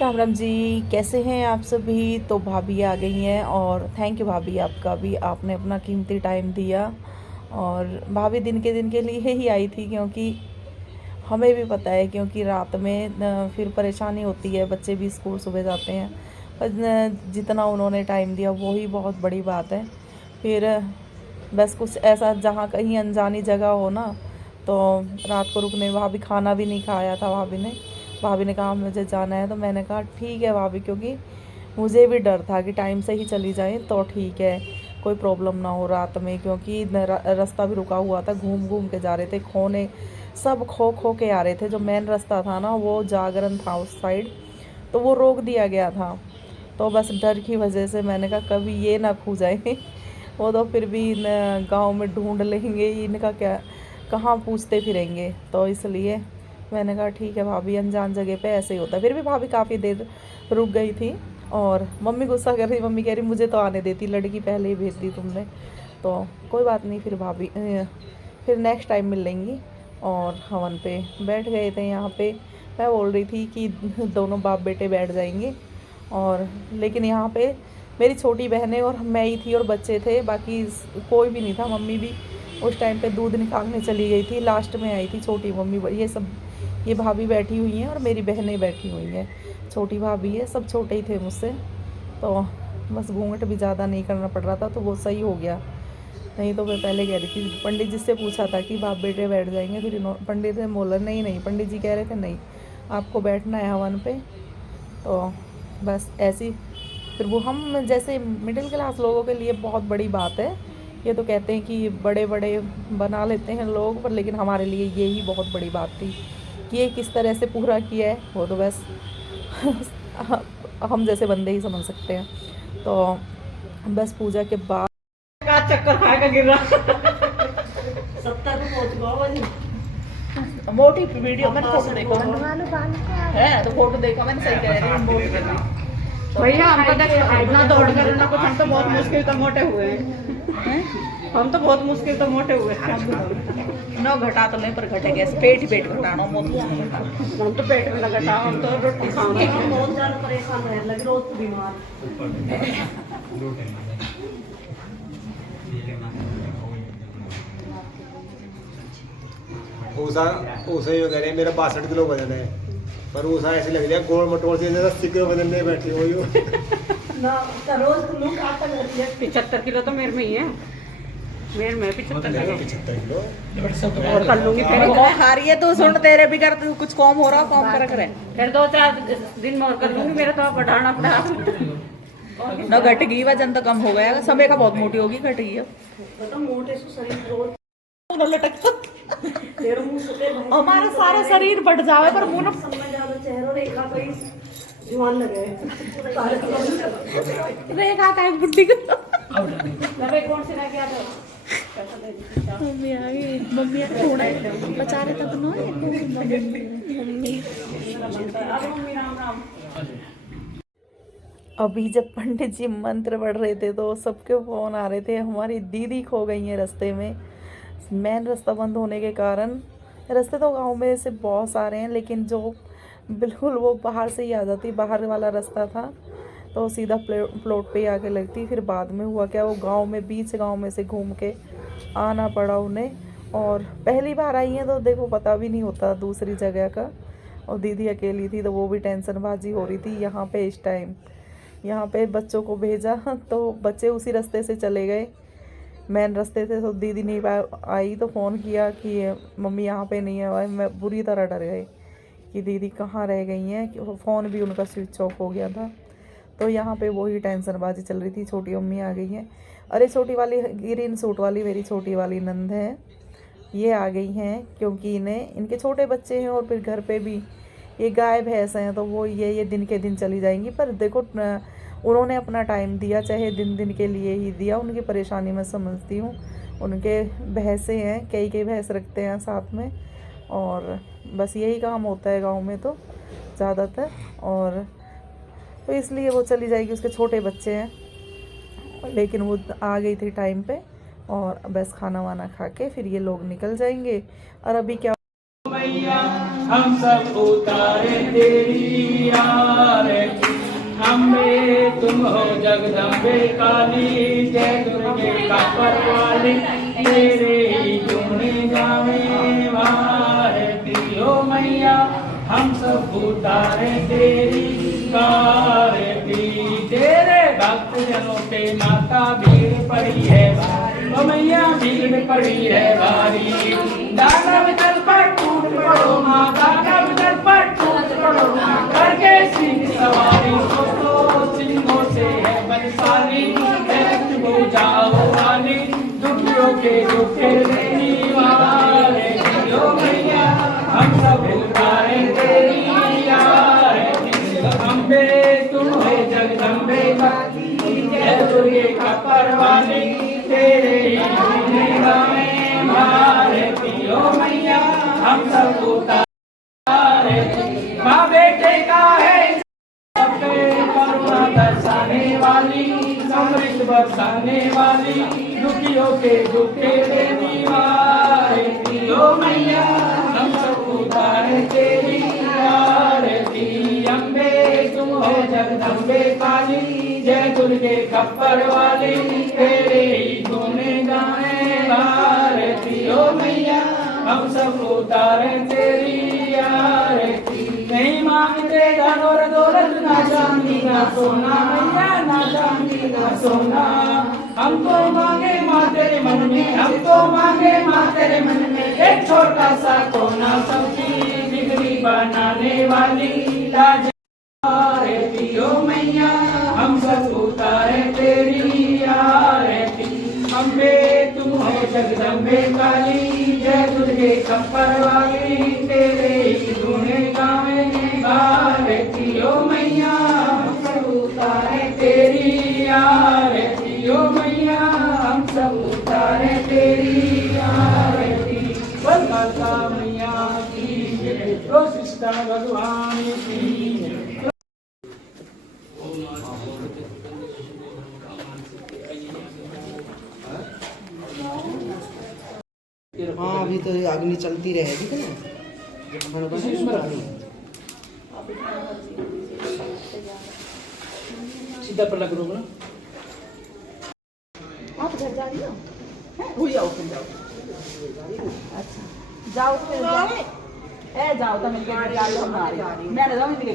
राम राम जी, कैसे हैं आप सभी। तो भाभी आ गई हैं और थैंक यू भाभी, आपका भी, आपने अपना कीमती टाइम दिया। और भाभी दिन के लिए ही आई थी, क्योंकि हमें भी पता है, क्योंकि रात में फिर परेशानी होती है, बच्चे भी स्कूल सुबह जाते हैं। पर जितना उन्होंने टाइम दिया वो ही बहुत बड़ी बात है। फिर बस कुछ ऐसा जहाँ कहीं अनजानी जगह हो ना, तो रात को रुकने, भाभी खाना भी नहीं खाया था भाभी ने कहा मुझे जाना है, तो मैंने कहा ठीक है भाभी, क्योंकि मुझे भी डर था कि टाइम से ही चली जाएं तो ठीक है, कोई प्रॉब्लम ना हो रात में, क्योंकि रास्ता भी रुका हुआ था, घूम घूम के जा रहे थे, खोने सब खो खो के आ रहे थे। जो मेन रास्ता था ना, वो जागरण था उस साइड, तो वो रोक दिया गया था। तो बस डर की वजह से मैंने कहा कभी ये ना खो जाए वो तो फिर भी गांव में ढूंढ लेंगे, इनका क्या, कहाँ पूछते फिरेंगे। तो इसलिए मैंने कहा ठीक है भाभी, अनजान जगह पे ऐसे ही होता है। फिर भी भाभी काफ़ी देर रुक गई थी। और मम्मी गुस्सा कर रही, मम्मी कह रही मुझे तो आने देती, लड़की पहले ही भेज दी तुमने। तो कोई बात नहीं, फिर भाभी फिर नेक्स्ट टाइम मिल लेंगी। और हवन पे बैठ गए थे यहाँ पे। मैं बोल रही थी कि दोनों बाप बेटे बैठ जाएंगे, और लेकिन यहाँ पे मेरी छोटी बहनें और मैं ही थी और बच्चे थे, बाकी कोई भी नहीं था। मम्मी भी उस टाइम पे दूध निकालने चली गई थी, लास्ट में आई थी छोटी मम्मी। ये भाभी बैठी हुई हैं और मेरी बहनें बैठी हुई हैं, छोटी भाभी है, सब छोटे ही थे मुझसे। तो बस घूंघट भी ज़्यादा नहीं करना पड़ रहा था, तो वो सही हो गया। नहीं तो मैं पहले कह रही थी, पंडित जी से पूछा था कि बाप बेटे बैठ जाएंगे, फिर पंडित ने बोला नहीं नहीं, पंडित जी कह रहे थे नहीं, आपको बैठना है हवन पे। तो बस ऐसी, फिर वो हम जैसे मिडिल क्लास लोगों के लिए बहुत बड़ी बात है। ये तो कहते हैं कि बड़े बड़े बना लेते हैं लोग, पर लेकिन हमारे लिए ये ही बहुत बड़ी बात थी कि ये किस तरह से पूरा किया है, वो तो बस हम जैसे बंदे ही समझ सकते हैं। तो बस पूजा के बाद का चक्कर खाएगा गिर रहा 70 पे पहुंच गया मोटी वीडियो मैंने फोटो देखा है, तो फोटो देखा मैंने, सही कह रही हूँ। भैया हमको देख ना दौड़ कर ना कुछ, हम तो बहुत मुश्किल तो मोटे हुए हैं। हम तो बहुत मुश्किल तो मोटे हुए हैं। न घटा तो नहीं, पर घटेगा, पेट ही पेट घटाना हम तो पेट में घटा, हम तो रोटी खाओगे। हम बहुत ज्यादा परेशान रहने लगे, रोज बीमार। ऊषा ऊषा ये कह रहे हैं मेरा 62 किलो वजन है, पर ऊषा ऐसी लग रही है गोल मटोल सी, 80 किलो वजन में बैठी हुई हो ना रोज लुक आता रहती है। 75 किलो तो मेरे में ही है, मेरे में 75 किलो और कर लूंगी फिर। खा रही है तो सुन, तेरे भी कर कुछ कम हो रहा, कम कर करे, फिर 2-4 दिन में और कर लूंगी, मेरा तो बढ़ाना पड़ा। न घट गई, वजन तो कम हो गया, समय का बहुत मोटी होगी, घट गई तो मोटे से शरीर रोज हमारा सारा शरीर बढ़ जावे, पर मुंह ज्यादा चेहरा रेखा कहीं जुआन लगे रेखा का एक बुड्ढी को। कौन सी रह गया था? मम्मी आ गई, मम्मी थोड़ा बचा रहे था तो मम्मी। राम राम। अभी जब पंडित जी मंत्र पढ़ रहे थे तो सबके फ़ोन आ रहे थे। हमारी दीदी खो गई है रास्ते में, मेन रास्ता बंद होने के कारण। रास्ते तो गांव में से बहुत सारे हैं, लेकिन जो बिल्कुल वो बाहर से ही आ जाती, बाहर वाला रास्ता था, तो सीधा प्लॉट पे आके लगती। फिर बाद में हुआ क्या, वो गांव में, बीच गांव में से घूम के आना पड़ा उन्हें। और पहली बार आई हैं तो देखो पता भी नहीं होता दूसरी जगह का। और दीदी अकेली थी तो वो भी टेंशनबाजी हो रही थी यहाँ पे। इस टाइम यहाँ पे बच्चों को भेजा तो बच्चे उसी रास्ते से चले गए, मेन रास्ते से। तो दीदी नहीं आई तो फ़ोन किया कि मम्मी यहाँ पे नहीं है। मैं बुरी तरह डर गए कि दीदी कहाँ रह गई हैं, कि फ़ोन भी उनका स्विच ऑफ हो गया था। तो यहाँ पे वही टेंशनबाजी चल रही थी। छोटी मम्मी आ गई हैं, अरे छोटी वाली ग्रीन सूट वाली मेरी छोटी वाली नंद है, ये आ गई हैं, क्योंकि इन्हें, इनके छोटे बच्चे हैं और फिर घर पे भी ये गाय भैंस हैं, तो वो ये दिन के दिन चली जाएंगी। पर देखो उन्होंने अपना टाइम दिया, चाहे दिन के लिए ही दिया। उनकी परेशानी मैं समझती हूँ, उनके भैंसें हैं, कई भैंस रखते हैं साथ में, और बस यही काम होता है गांव में तो ज़्यादातर। और तो इसलिए वो चली जाएगी, उसके छोटे बच्चे हैं। लेकिन वो आ गई थी टाइम पे, और बस खाना वाना खा के फिर ये लोग निकल जाएंगे। और अभी क्या मैया हम सब उतारे तेरी आरती, अम्बे तुम हो जगदम्बे काली, जय दुर्गे कापर वाली, तेरे ही गुण गावे भारती। ओ मैया हम सब उतारे तेरी आरती, तेरे भक्त जनों पे माता भीड़ पड़ी है भारी, ओ मैया भीड़ पड़ी है भारी। दानव दल पर टूट पड़ो माँ, दानव दल पर टूट पड़ो माँ, करके सिंह सवारी, सिंहों से है बलशाली, हो जाओ वाली, दुखियों के दुख देने वाले। ओ मैया हम सब उतारे तेरी आरती, अम्बे तुम हो जगदम्बे काली, जय दुर्गे कापर वाली, तेरे ही गुण गावे भारती। ओ मैया हम सब उतारे, माँ बेटे का है सब पे करुणा दर्शाने वाली, अमृत बरसाने वाली, दुखियों के दुख देने वाली। ओ मैया हम सब उतारे तेरी आरती, अम्बे तुम हो जगदम्बे काली, जय दुर्गे कप्पर वाली, तेरे ही गुण गाए भारती। ओ मैया हम सब उतारे तेरी आरती, नहीं मांगते धन और दौलत, ना चांदी ना सोना मैया, ना चांदी ना सोना, हमको मांगे माँ तेरे मन में, हमको मांगे माँ तेरे मन में, एक छोटा सा कोना सबकी बिगड़ी बनाने वाली लाज आरती। ओ मैया हम सब उतारे तेरी आरती, अम्बे तुम हो जगदम्बे काली, जय दुर्गे कप्पर वाली, तेरे ही गुण गावे भारती। ओ मैया हम सब उतारे तेरी आरती, ओ मैया हम सब उतारे तेरी आरती। बोल माता मैया की जय, ओ सिस्टा भगवान की जय। हाँ अभी तो अग्नि चलती रहेगी ना। सीधा पर लग रोक ना, आप घर जा रही हो? वही आओ फिर जाओ। अच्छा जाओ फिर जाओ, ए जाओ तो मिलके निकाल लो हमारी, मैं जाऊँ मिलके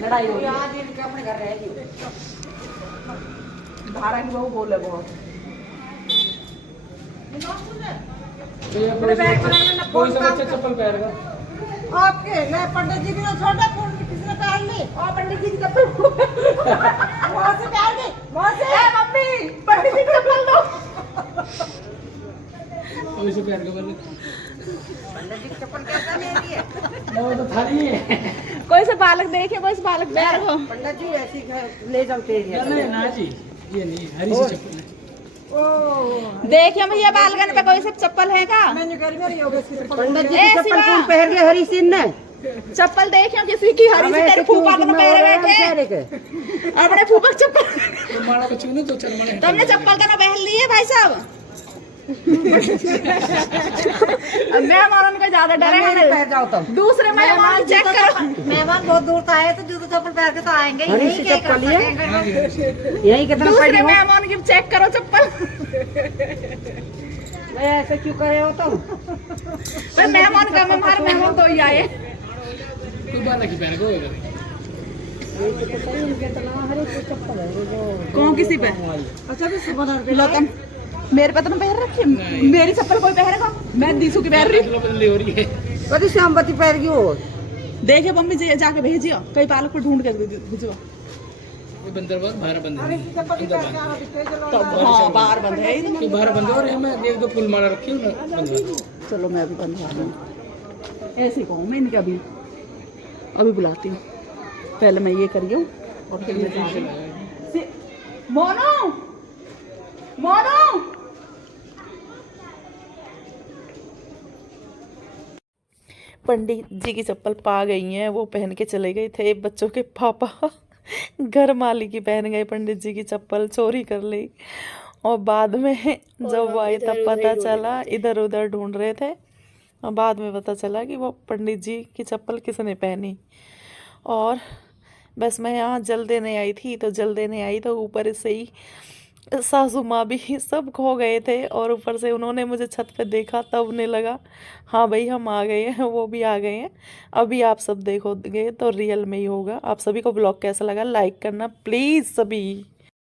लड़ाई होगी आज इनके अपने घर रह लियो। धारा की बहू बोले बहुत। कोई सा बच्चा चप्पल पहनेगा? आपके मैं पंडित जी की तो छोटा कौन किसी ने पहन ली, और पंडित जी की चप्पल वहाँ से पहन ली, वहाँ से ए मम्मी पंडित जी की चप्पल लो। कोई से पहन के बोले पंडित जी की चप्पल कैसा ले रही है? वो तो थाली है। कोई से बालक देखे, कोई से बालक पैर हो। पंडित जी ऐसी ले जाओ तेरी नहीं ना जी, ये नहीं हरी सी चप्पल है। देखिए भैया बालगन पे कोई से चप्पल है का? मैं जो कह रही हूँ पंडित जी ए, की चप्पल शिवा। कौन पहन के हरी सिंह ने? चप्पल देखियो किसी की हरी से, तेरे फूफा ने पहने बैठे अपने फूफा की चप्पल। तुम्हारा कुछ नहीं तो चल मने, तुमने चप्पल का ना पहन ली है भाई साहब। मेहमानों को ज्यादा डरे हैं, पहन जाओ तुम। दूसरे मेहमान चेक करो। मेहमान बहुत दूर से आए तो जूते चप्पल पहन के तो आएंगे ही। हरी सी चप्पल है, यही कितना दूसरे पड़ी हो? मेहमान की चेक करो चप्पल। ऐसे क्यों करे हो तुम? पर मेहमान का हमारे मेहमान तो ही आए। कोई बात नहीं पहन को होगा। कौन किसी पे? अच्छा भी सुबह लो तुम मेरे पे तो पहन रखी है। मेरी चप्पल कोई पहनेगा? मैं दीसू की पहन रही। बदली हो रही है। कभी श्यामवती पहन गई हो? देखिए मम्मी जी जाके भेजियो, कई पालक को ढूंढ के भेजो। ये बंदर बहुत बाहर बंद है, अंदर बंद तो हाँ बाहर बंद है। है। बाहर बंद है और मैं एक दो फूल माला रखी हूँ ना बंद है। चलो मैं भी बंधवा दूँ। ऐसे कहूँ मैं इनका अभी बुलाती हूँ। पहले मैं ये करियो और फिर मैं जाऊँगी। मोनू मोनू पंडित जी की चप्पल पा गई हैं, वो पहन के चले गए थे बच्चों के पापा। घर मालिक की पहन गए पंडित जी की चप्पल, चोरी कर ली। और बाद में जब वो आए तब पता चला, इधर उधर ढूंढ रहे थे और बाद में पता चला कि वो पंडित जी की चप्पल किसने पहनी। और बस मैं यहाँ जल देने आई थी, तो जल देने आई तो ऊपर से ही सासू माँ भी सब खो गए थे, और ऊपर से उन्होंने मुझे छत पे देखा तब उन्हें लगा हाँ भाई हम आ गए हैं, वो भी आ गए हैं। अभी आप सब देखोगे तो रियल में ही होगा। आप सभी को ब्लॉग कैसा लगा लाइक करना प्लीज़ सभी।